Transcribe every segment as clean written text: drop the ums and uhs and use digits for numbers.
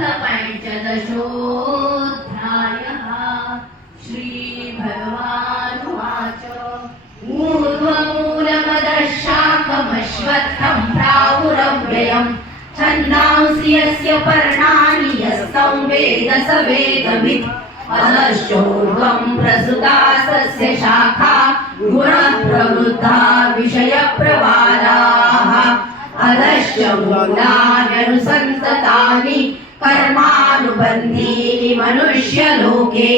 पञ्चदशोऽध्यायः। श्रीभगवानुवाच ऊर्ध्वमूलमदः शाखमश्वत्थं प्राहुरव्ययम् छन्दांसि यस्य पर्णानि यस्तं वेद स वेदवित् अधश्चोर्ध्वं प्रसृता तस्य शाखा गुणप्रवृद्धा विषयप्रवालाः अधश्च मूलान्यनुसन्ततानि कर्मानुबन्धीनि मनुष्यलोके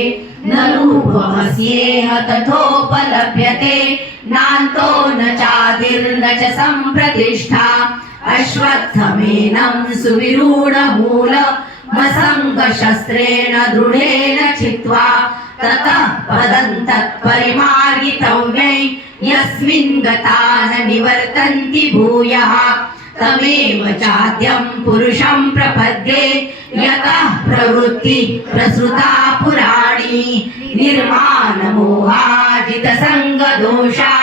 न रूपमस्येह तथोपलभ्यते नान्तो न चादिर्न च सम्प्रतिष्ठा अश्वत्थमेनं सुविरूढमूलमसङ्गशस्त्रेण दृढेन चित्वा ततः पदं तत्परिमार्गितव्यै यस्मिन् गता न निवर्तन्ति भूयः तमेव चाद्यं पुरुषं प्रपद्ये यतः प्रवृत्ति प्रसृता पुराणी निर्माणमोहाजितसङ्गदोषा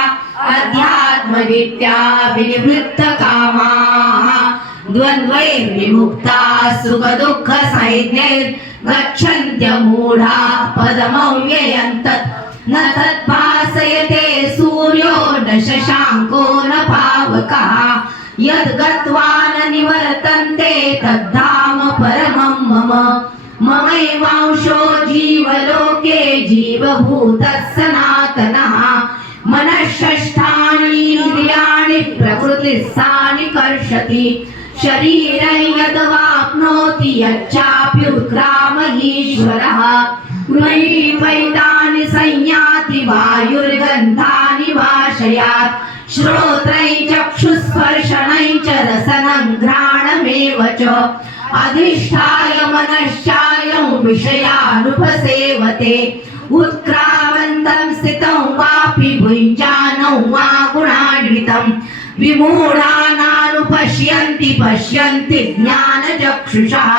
अध्यात्मविद्या विनिवृत्तकामाः द्वन्द्वैर्विमुक्ता सुखदुःखसंज्ञैर्गच्छन्त्यमूढा पदमव्ययं तत् न तद्भासयते सूर्यो न शशाङ्को न पावकः यद्गत्वा न निवर्तन्ते तद्धाम परमं मम ममैवांशो जीवलोके जीवभूतः सनातनः मनःषष्ठानि इन्द्रियाणि प्रकृतिस्सा निकर्षति शरीरं यद्वाप्नोति यच्चाप्युत्क्रामहीश्वरः गृहीत्वैतानि संयाति वायुर्गन्धानि वाशयात् श्रोत्रैः चक्षुस्पर्शनैः च रसनं घ्राणमेव च अधिष्ठाय मनश्चायं विषयानुपसेवते उत्क्रामन्तं स्थितं वापि भुञ्जानं वा गुणान्वितं विमूढानानुपश्यन्ति पश्यन्ति ज्ञानचक्षुषः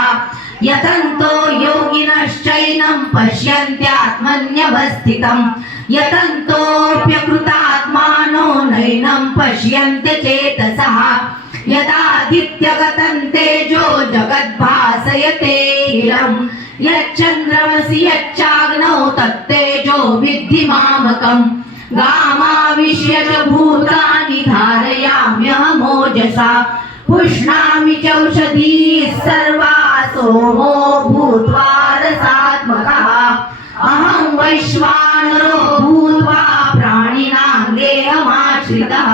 यतन्तो योगिनश्चैनं पश्यन्त्यात्मन्यवस्थितं यतन्तोऽप्यकृतात्मानो नैनं पश्यन्ति चेतसः यदादित्यगतं तेजो जगद्भासयतेऽखिलं यच्चन्द्रमसि यच्चाग्नौ तत्तेजो विद्धि मामकम् गामाविश्य च भूतानि धारयाम्यहमोजसा पुष्णामि चौषधीः सर्वाः सोमो भूत्वा रसात्मकः अहं वैश्वानरो भूत्वा प्राणिनां देहमाश्रितः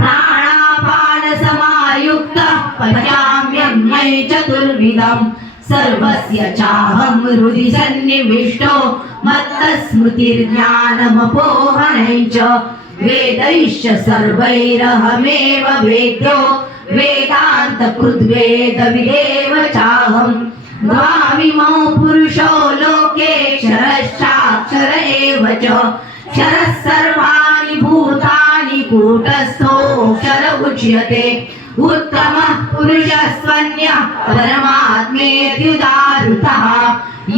प्राणापानसमायुक्तः पचाम्यन्यै चतुर्विधम् सर्वस्य चाहं हृदि सन्निविष्टो मत्तस्मृतिर्ज्ञानमपोहनै च वेदैश्च सर्वैरहमेव वेद्यो वेदान्तकृद्वेदविदेव चाहं द्वाविमौ पुरुषो लोके क्षरश्चाक्षर एव च क्षरः सर्वाणि भूतानि कूटस्थोऽक्षर उच्यते उत्तमः पुरुषस्त्वन्यः परमात्मेत्युदाहृतः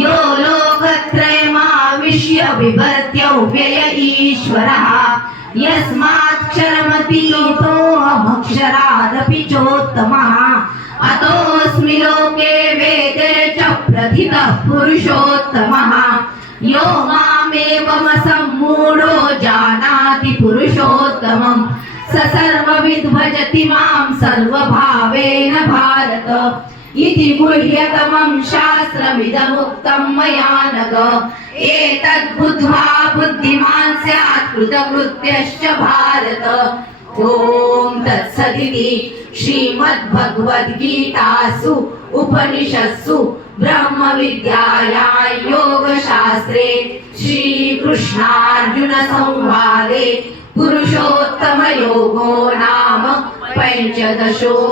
यो लोकत्रयमाविश्य बिभर्त्यव्यय ईश्वरः यस्मात्क्षरमतीतोऽहमक्षरादपि चोत्तमः अतोऽस्मि लोके वेदे च प्रथितः पुरुषोत्तमः यो मामेवमसम्मूढो जानाति पुरुषोत्तमम् स सर्वविद् भजति मां सर्वभावेन भारत इति गुह्यतमं शास्त्रमिदमुक्तं मया नघ एतद्बुद्ध्वा बुद्धिमान् स्यात् कृतकृत्यश्च भारत ॐ तत्सदिति श्रीमद्भगवद्गीतासु उपनिषत्सु ब्रह्मविद्यायां योगशास्त्रे श्रीकृष्णार्जुनसंवादे पुरुषोत्तमयोगो नाम पञ्चदशोऽध्यायः।